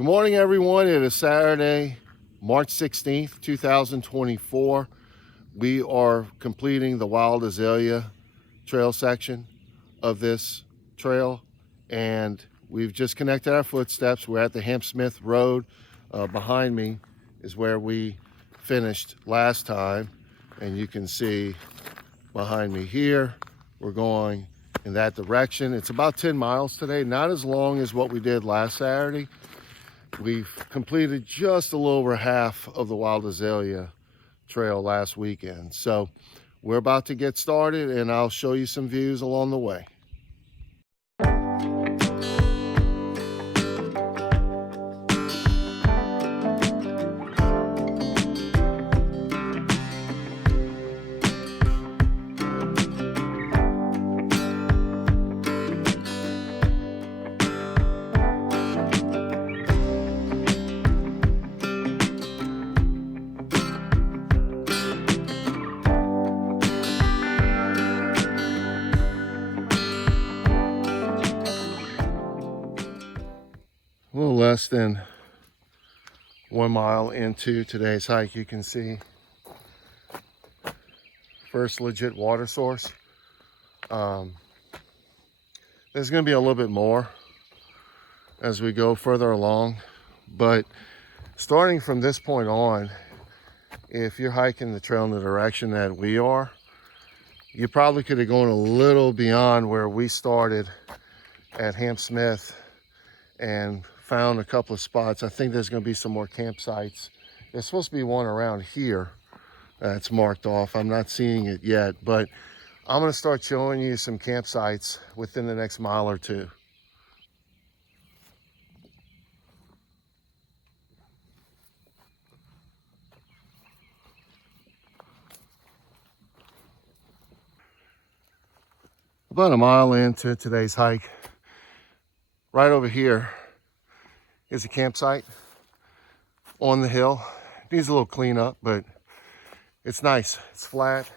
Good morning, everyone. It is Saturday, March 16th, 2024. We are completing the Wild Azalea Trail section of this trail, and we've just connected our footsteps. We're at the Hamp Smith Rd. Behind me is where we finished last time, and you can see behind me here, we're going in that direction. It's about 10 miles today, not as long as what we did last Saturday. We've completed just a little over half of the Wild Azalea Trail last weekend. So we're about to get started, and I'll show you some views along the way. A little less than 1 mile into today's hike, you can see first legit water source. There's going to be a little bit more as we go further along, but starting from this point on, if you're hiking the trail in the direction that we are, you probably could have gone a little beyond where we started at Hamp Smith and found a couple of spots. I think there's going to be some more campsites. There's supposed to be one around here that's marked off. I'm not seeing it yet, but I'm going to start showing you some campsites within the next mile or two. About a mile into today's hike, right over here is a campsite on the hill. It needs a little cleanup, but it's nice. It's flat.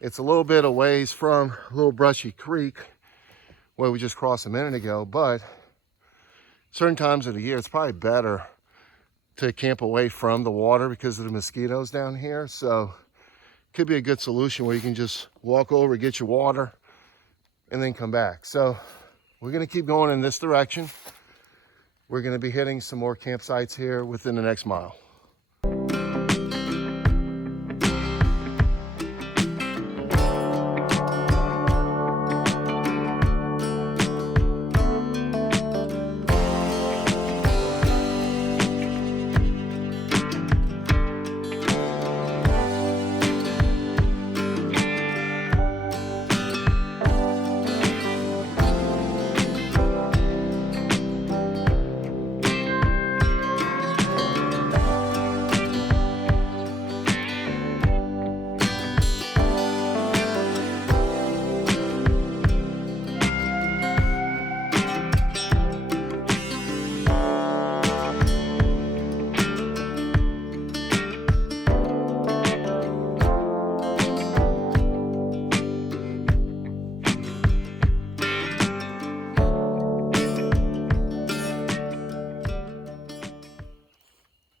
It's a little bit a ways from a little brushy creek where we just crossed a minute ago, but certain times of the year, it's probably better to camp away from the water because of the mosquitoes down here. So it could be a good solution where you can just walk over, get your water, and then come back. So we're gonna keep going in this direction. We're gonna be hitting some more campsites here within the next mile.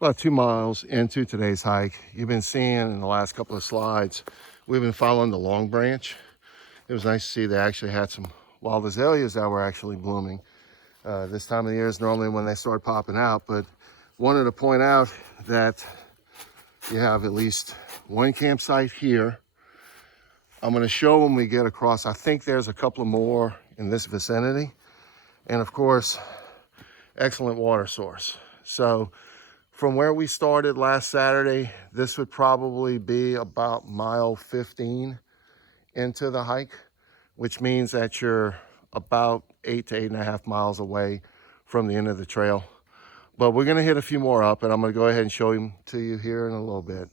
About 2 miles into today's hike, you've been seeing in the last couple of slides, we've been following the Long Branch. It was nice to see they actually had some wild azaleas that were actually blooming. This time of the year is normally when they start popping out, but wanted to point out that you have at least one campsite here. I'm going to show when we get across. I think there's a couple more in this vicinity. And of course, excellent water source. So from where we started last Saturday, this would probably be about mile 15 into the hike, which means that you're about 8 to 8.5 miles away from the end of the trail. But we're gonna hit a few more up, and I'm gonna go ahead and show them to you here in a little bit.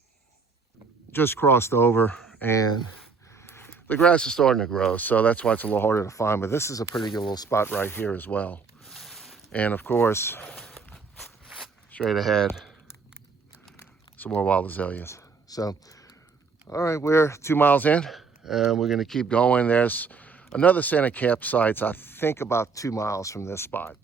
Just crossed over, and the grass is starting to grow, so that's why it's a little harder to find, but this is a pretty good little spot right here as well. And of course, straight ahead, some more wild azaleas. So, all right, we're 2 miles in, and we're gonna keep going. There's another set of campsites, I think about 2 miles from this spot.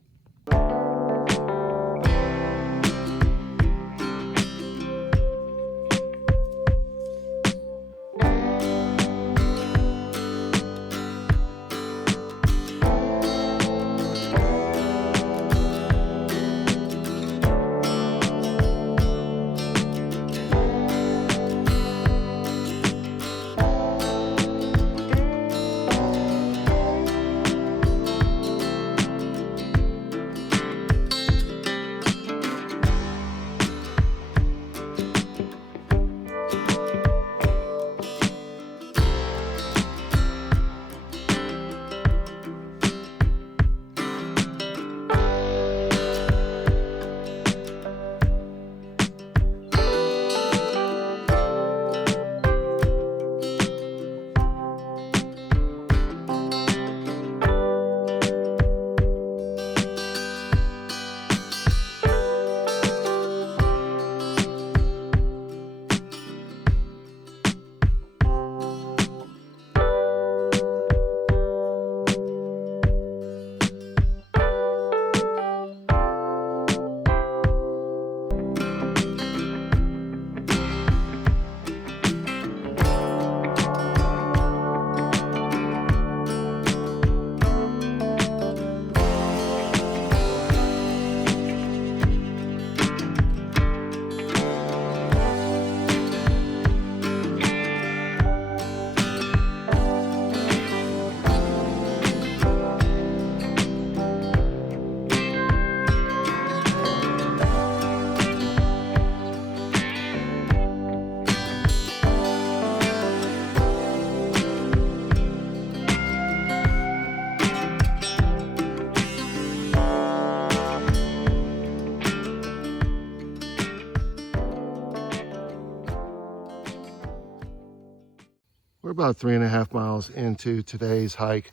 about 3.5 miles into today's hike.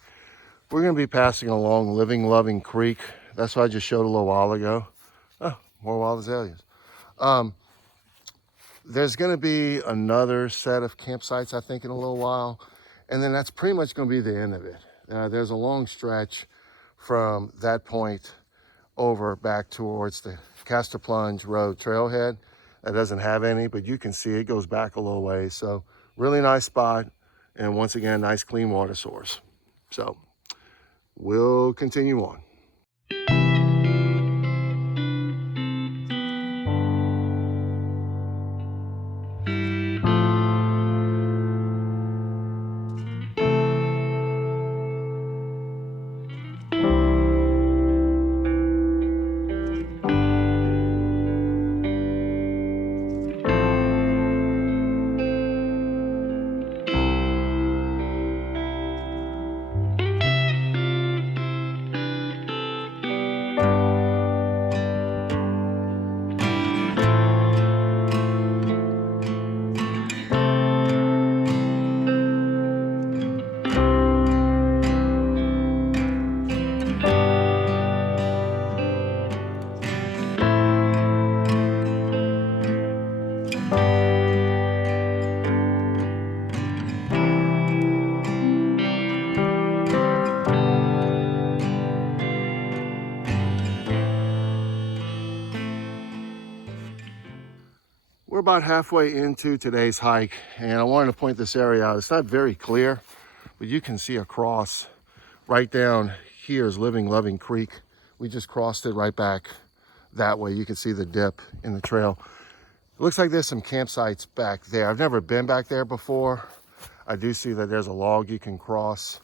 We're going to be passing along Living Loving Creek. That's what I just showed a little while ago. Oh, more wild azaleas. There's going to be another set of campsites, I think, in a little while. And then that's pretty much going to be the end of it. There's a long stretch from that point over back towards the Castor Plunge Rd Trailhead. That doesn't have any, but you can see it goes back a little ways. So really nice spot. And once again, nice clean water source. So we'll continue on. We're about halfway into today's hike, and I wanted to point this area out. It's not very clear, but you can see across right down here is Living Loving Creek. We just crossed it right back that way. You can see the dip in the trail. It looks like there's some campsites back there. I've never been back there before. I do see that there's a log you can cross,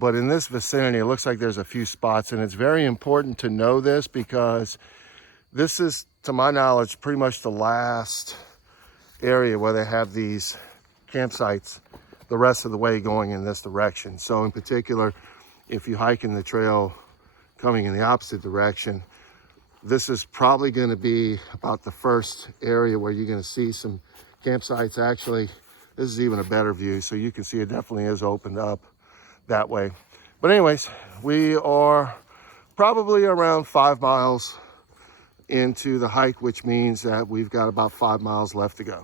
but in this vicinity, it looks like there's a few spots, and it's very important to know this because this is, to my knowledge, pretty much the last area where they have these campsites the rest of the way going in this direction. So in particular, if you hike in the trail coming in the opposite direction, this is probably going to be about the first area where you're going to see some campsites. Actually, this is even a better view, so you can see it definitely is opened up that way. But anyways, we are probably around 5 miles into the hike, which means that we've got about 5 miles left to go.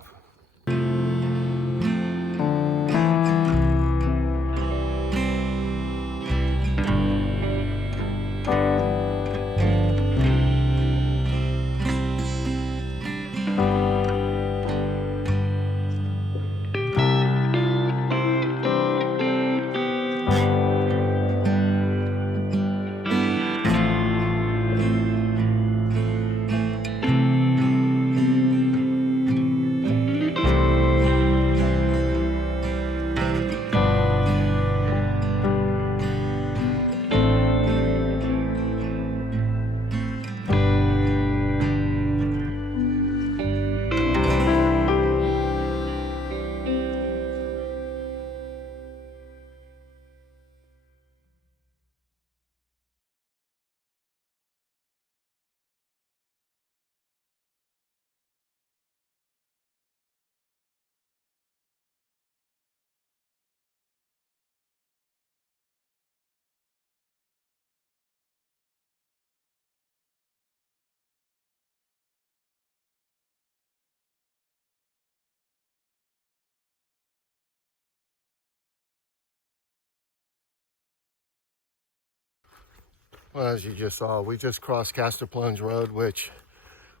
Well, as you just saw, we just crossed Castor Plunge Rd, which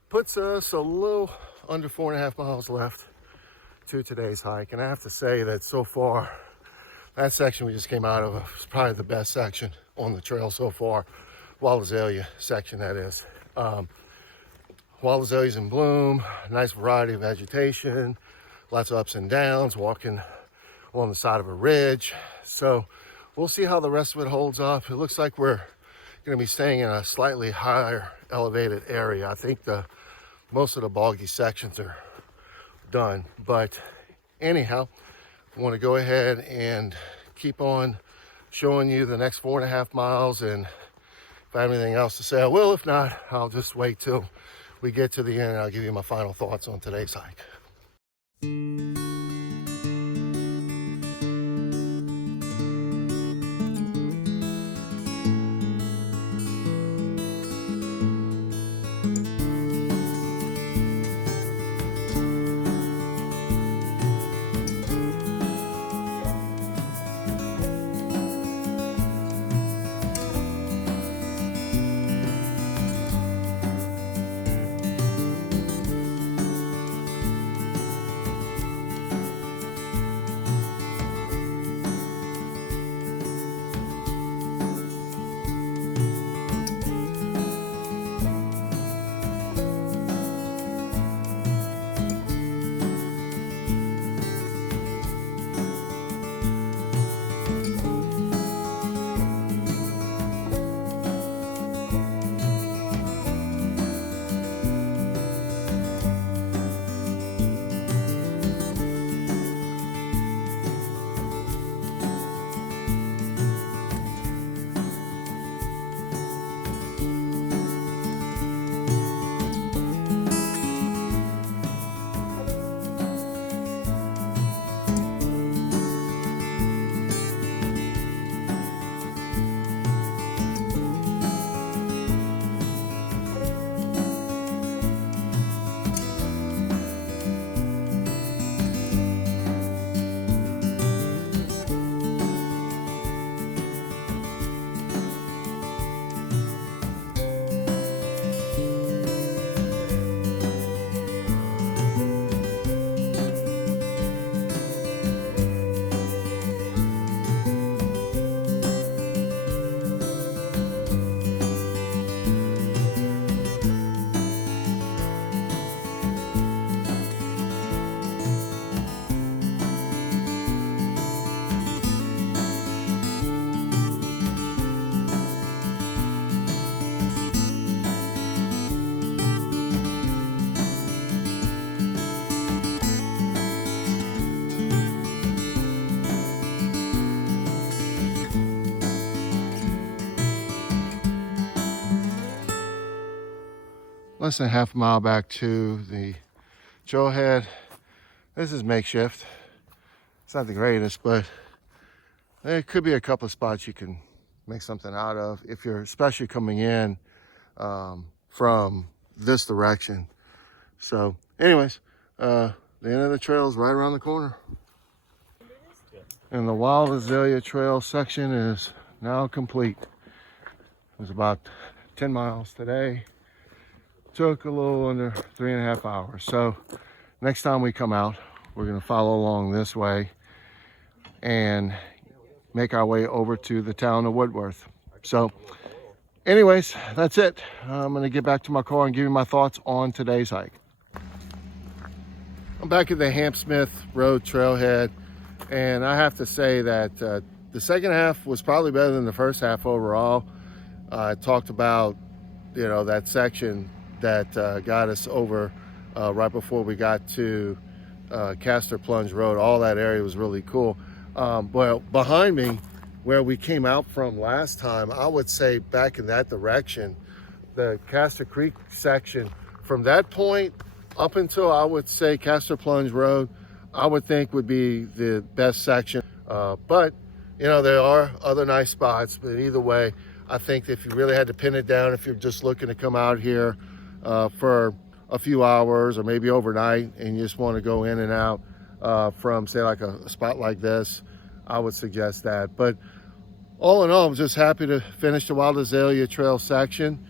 puts us a little under 4.5 miles left to today's hike. And I have to say that so far, that section we just came out of is probably the best section on the trail so far. Wild Azalea section, that is. Wild Azaleas in bloom, nice variety of vegetation, lots of ups and downs, walking on the side of a ridge. So we'll see how the rest of it holds up. It looks like we're going to be staying in a slightly higher elevated area. I think most of the boggy sections are done, but anyhow, I want to go ahead and keep on showing you the next 4.5 miles, and if I have anything else to say, I will. If not, I'll just wait till we get to the end and I'll give you my final thoughts on today's hike. less than half a mile back to the Trailhead. This is makeshift. It's not the greatest, but there could be a couple of spots you can make something out of if you're especially coming in from this direction. So anyways, the end of the trail is right around the corner. And the Wild Azalea Trail section is now complete. It was about 10 miles today. Took a little under 3.5 hours. So next time we come out, we're gonna follow along this way and make our way over to the town of Woodworth. So anyways, that's it. I'm gonna get back to my car and give you my thoughts on today's hike. I'm back at the Hamp Smith Rd trailhead, and I have to say that the second half was probably better than the first half overall. I talked about, you know, that section that got us over right before we got to Castor Plunge Rd. All that area was really cool. Well, behind me, where we came out from last time, I would say back in that direction, the Castor Creek section, from that point up until I would say Castor Plunge Rd, I would think would be the best section. But, you know, there are other nice spots, but either way, I think if you really had to pin it down, if you're just looking to come out here for a few hours or maybe overnight and you just want to go in and out from, say, like a spot like this, I would suggest that. But all in all, I'm just happy to finish the Wild Azalea Trail section.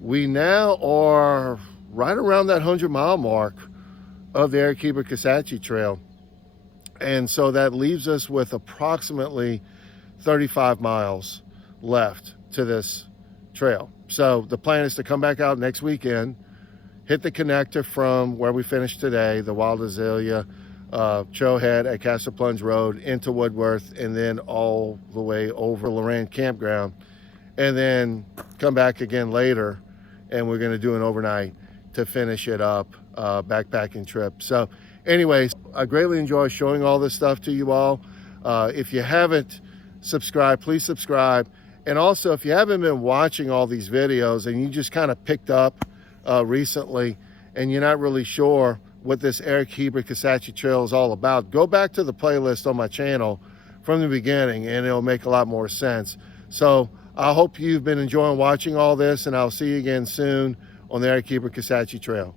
We now are right around that 100-mile mark of the Eric Heber Kisatchie Trail. And so that leaves us with approximately 35 miles left to this trail. So the plan is to come back out next weekend, hit the connector from where we finished today, the Wild Azalea Trailhead at Castor Plunge Rd into Woodworth, and then all the way over Loran Campground, and then come back again later, and we're going to do an overnight to finish it up, backpacking trip. So anyways, I greatly enjoy showing all this stuff to you all. If you haven't subscribed, please subscribe. And also, if you haven't been watching all these videos and you just kind of picked up recently and you're not really sure what this Eric Heber Kisatchie Trail is all about, go back to the playlist on my channel from the beginning and it'll make a lot more sense. So I hope you've been enjoying watching all this, and I'll see you again soon on the Eric Heber Kisatchie Trail.